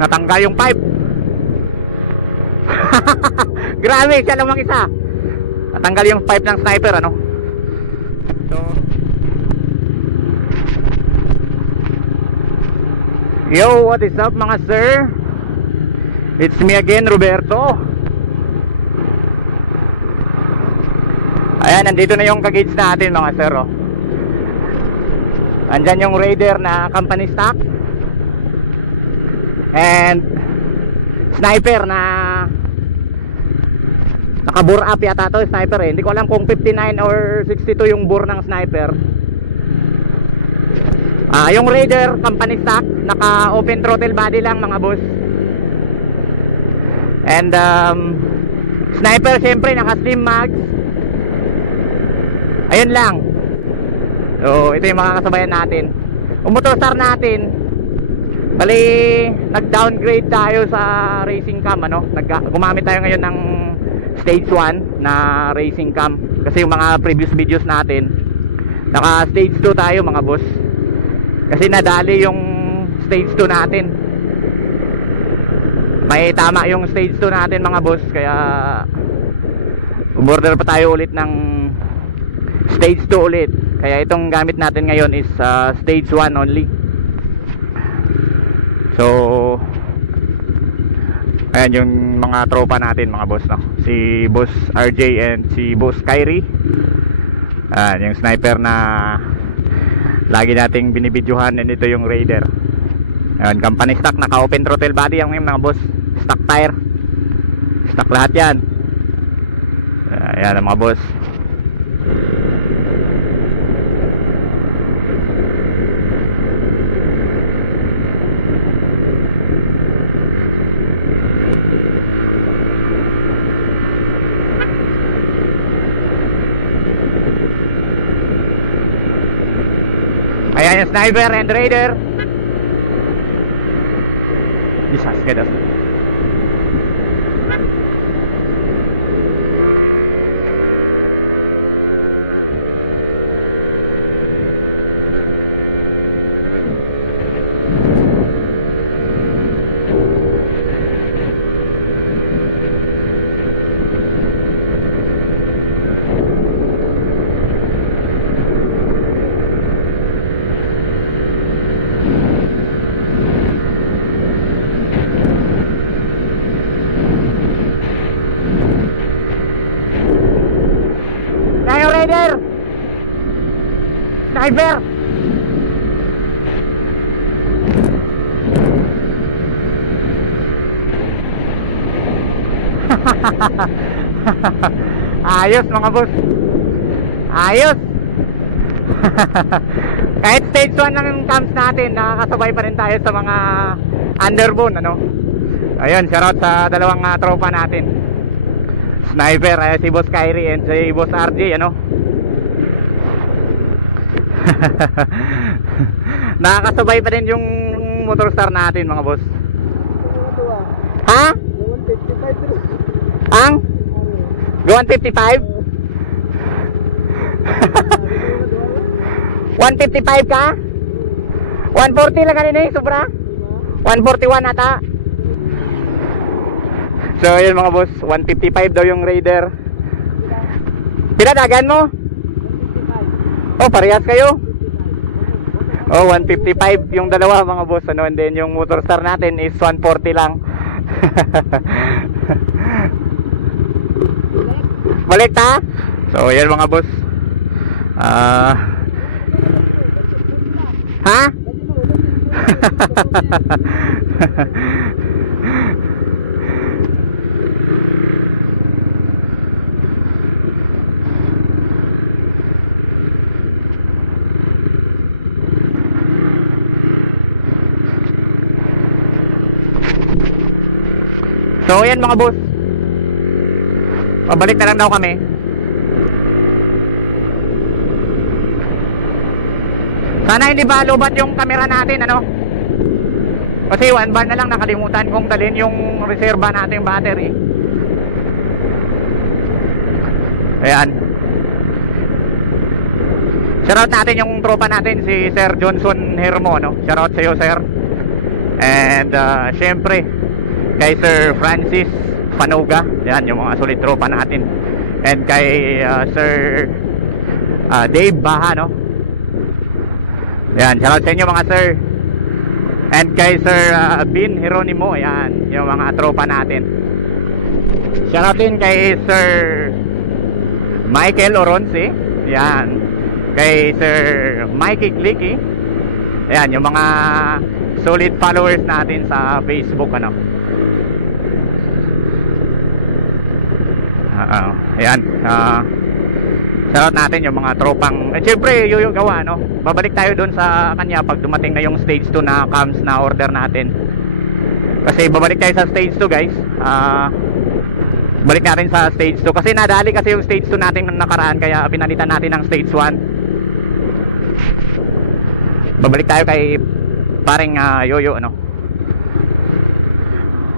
Natanggal yung pipe. Grabe, siya lang mag-isa. Natanggal yung pipe ng sniper, ano. So, yo, what is up mga sir? It's me again, Roberto. Ayan, nandito na yung kagage natin mga sir, oh. Andyan yung Raider na company stock and sniper na naka-bore up yata to, sniper eh. Hindi ko alam kung 59 or 62 yung bore ng sniper. Yung Raider company stock, naka open throttle body lang mga boss. And sniper syempre naka slim mags. Ayun lang. So ito yung makakasabayan natin. Motorstar natin, bali nag-downgrade tayo sa racing cam, ano. Gumamit tayo ngayon ng stage 1 na racing cam. Kasi yung mga previous videos natin, naka stage 2 tayo mga boss. Kasi nadali yung stage 2 natin. May tama yung stage 2 natin mga boss. Kaya umorder pa tayo ulit ng stage 2 ulit. Kaya itong gamit natin ngayon is stage 1 only. So ayan yung mga tropa natin mga boss, no? Si Boss RJ and si Boss Kyrie. Ayan yung sniper na lagi nating binibidyohan. And ito yung Raider. Ayan, company stock, naka open throttle body yung mga boss. Stock tire, stock lahat yan. Ayan ang mga boss. Ayan yung sniper and Raider. Bisas ka das. Raider, sniper. Ayos mga boss. Ayos. Kahit stage 1 lang yung cams natin, nakakasabay pa rin tayo sa mga underbone, ano. Ayun, shoutout sa dalawang tropa natin. Sniper, si Boss Kyrie and si Boss RJ, ano. Nakakasabay pa din yung Motorstar natin mga boss. Ha? Ang? 155? 155 ka? 140 lang kanina eh, sobra. 141 ata. So yun mga boss, 155 daw yung Raider. Pinadagan mo? Oh, parehas kayo. Oh, 155 yung dalawa mga boss, ano. And then yung Motorstar natin is 140 lang. Balik ta? So yan mga boss. Ha? So yan mga boss, pabalik na lang daw kami. Sana hindi ba lobat yung camera natin, ano? Kasi one bar na lang, nakalimutan kong dalhin yung reserva natin battery. Ayan. Shoutout natin yung tropa natin, si Sir Johnson Hermo, no? Shoutout sa iyo, sir. And syempre kay Sir Francis Panuga, yan yung mga solid tropa natin. And kay Sir Dave Baha, no? Yan, shoutout sa inyo mga sir. And kay Sir Bin Jeronimo, yan yung mga tropa natin. Shoutout din kay Sir Michael Oronce, yan. Kay Sir Mikey Glicky, yan yung mga solid followers natin sa Facebook, ano. Ayan, shoutout natin yung mga tropang, syempre yung gawa, no? Babalik tayo dun sa kanya pag dumating na yung stage 2 na cams na order natin. Kasi babalik tayo sa stage 2 guys. Balik natin sa stage 2 kasi nadali kasi yung stage 2 natin nung nakaraan, kaya pinalitan natin ng stage 1. Babalik tayo kay paring Yoyo, no?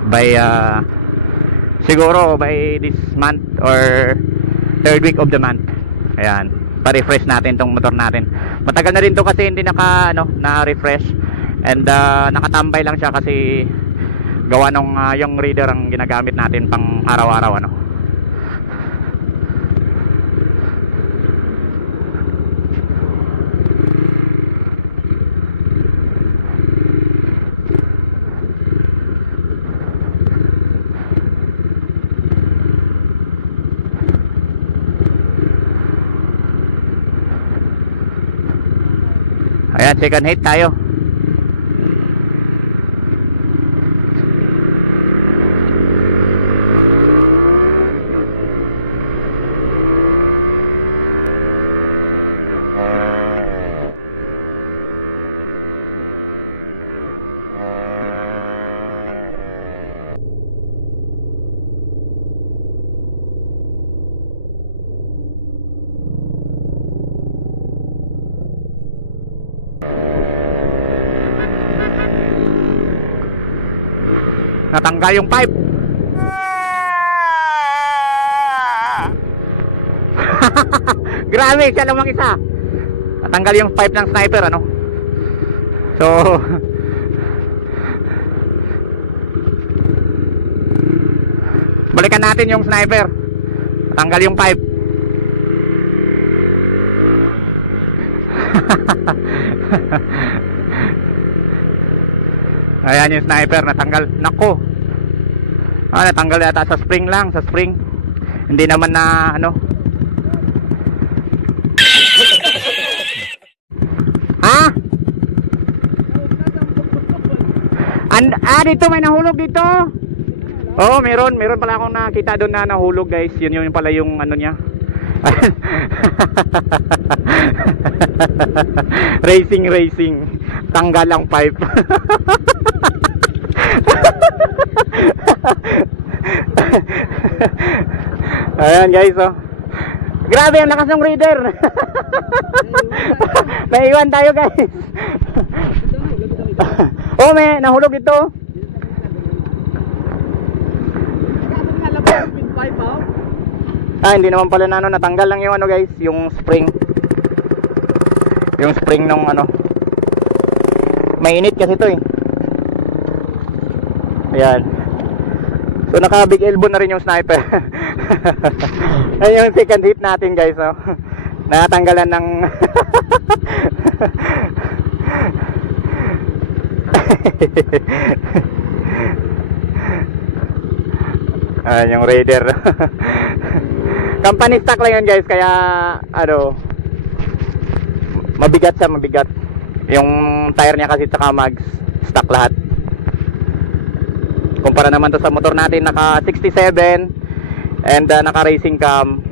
By siguro by this month or third week of the month. Ayan, pa-refresh natin tong motor natin. Matagal na rin to kasi hindi na-refresh. And nakatambay lang siya kasi gawa nung yung reader ang ginagamit natin pang araw-araw, ano. Ayan, second hit tayo. Natanggal yung pipe. Grabe, siya lang mag-isa. Natanggal yung pipe ng sniper, ano. So balikan natin yung sniper. Natanggal yung pipe. Ayan yung sniper, natanggal. Nako, natanggal yata sa spring lang. Sa spring, hindi naman na ano. Ha? Dito may nahulog dito. Oo, meron pala akong nakita doon na nahulog guys. Yun pala yung ano niya. Racing. Tanggal ang pipe. Ayan guys, oh. Grabe ang lakas ng reader. Naiwan tayo guys. Oh, may nahulog ito. Hindi naman pala na ano, natanggal lang yung ano guys, yung spring. Yung spring nung ano. Mainit kasi ito eh. Ayan. So naka big elbow na rin yung sniper. Ayan yung second hit natin guys, oh. Natanggalan ng ayan yung Raider. Company stock lang yun guys, kaya ano, mabigat yung tire niya kasi, saka mags stock lahat. Kumpara naman to sa motor natin, naka 67 and naka racing cam,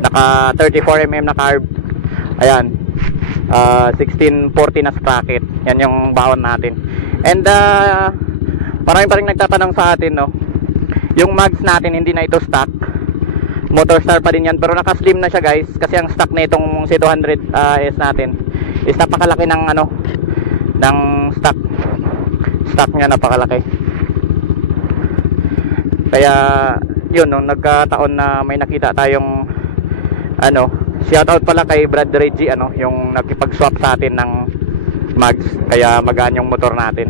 naka 34mm na carb. Ayan, 1640 na sprocket. Yan yung baon natin. And marami pa rin nagtatanong sa atin, no, yung mags natin hindi na ito stock, Motorstar pa din yan, pero naka slim na siya guys, kasi ang stock na itong C200 S natin is napakalaki ng ano, ng stock niya, napakalaki. Kaya yun, nung nagkataon na may nakita tayong ano, shoutout pala kay Brad Reggie, ano, yung nakipag-swap sa atin ng mags, kaya magaan yung motor natin.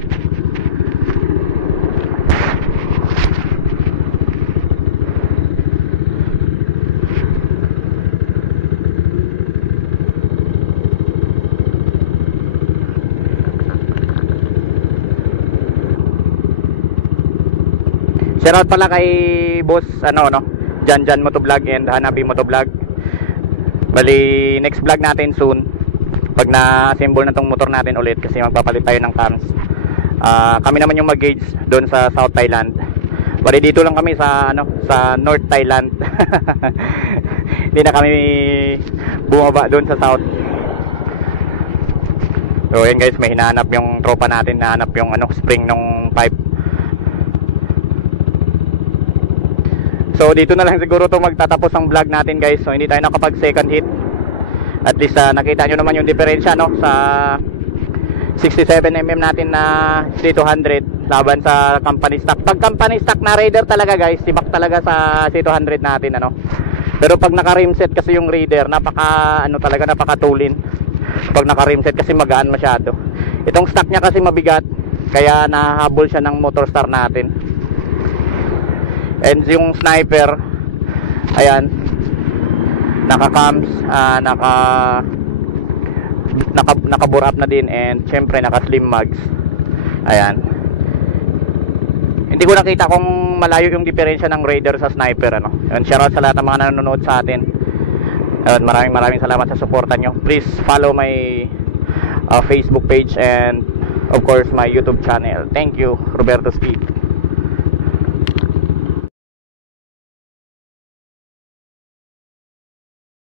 Shoutout pala kay boss no, Jan Motovlog and Hanapi Motovlog. Bali next vlog natin soon, pag na-assemble na tong motor natin ulit, kasi magpapalit tayo ng cams. Kami naman yung mag-gauge doon sa South Thailand. Bali dito lang kami sa sa North Thailand. Hindi na kami bumaba doon sa South. So yan guys, may hinahanap yung tropa natin, hinahanap yung spring nung pipe. So dito na lang siguro to magtatapos ang vlog natin guys. So hindi tayo nakapag second hit. At least nakita nyo naman yung diferensya sa 67mm natin na C200 laban sa company stock. Pag company stock na Raider talaga guys, tibak talaga sa C200 natin Pero pag naka rimset kasi yung Raider, talaga napakatulin. Pag naka rimset kasi magaan masyado. Itong stock niya kasi mabigat, kaya nahabol siya ng Motorstar natin. And yung Sniper, ayan, naka-cams, naka-bore up na din, and syempre naka-slim mags. Ayan. Hindi ko nakita kung malayo yung diferensya ng Raider sa Sniper And shoutout sa lahat ng mga nanonood sa atin. And maraming salamat sa suporta nyo. Please follow my Facebook page and of course my YouTube channel. Thank you, Roberto Speed.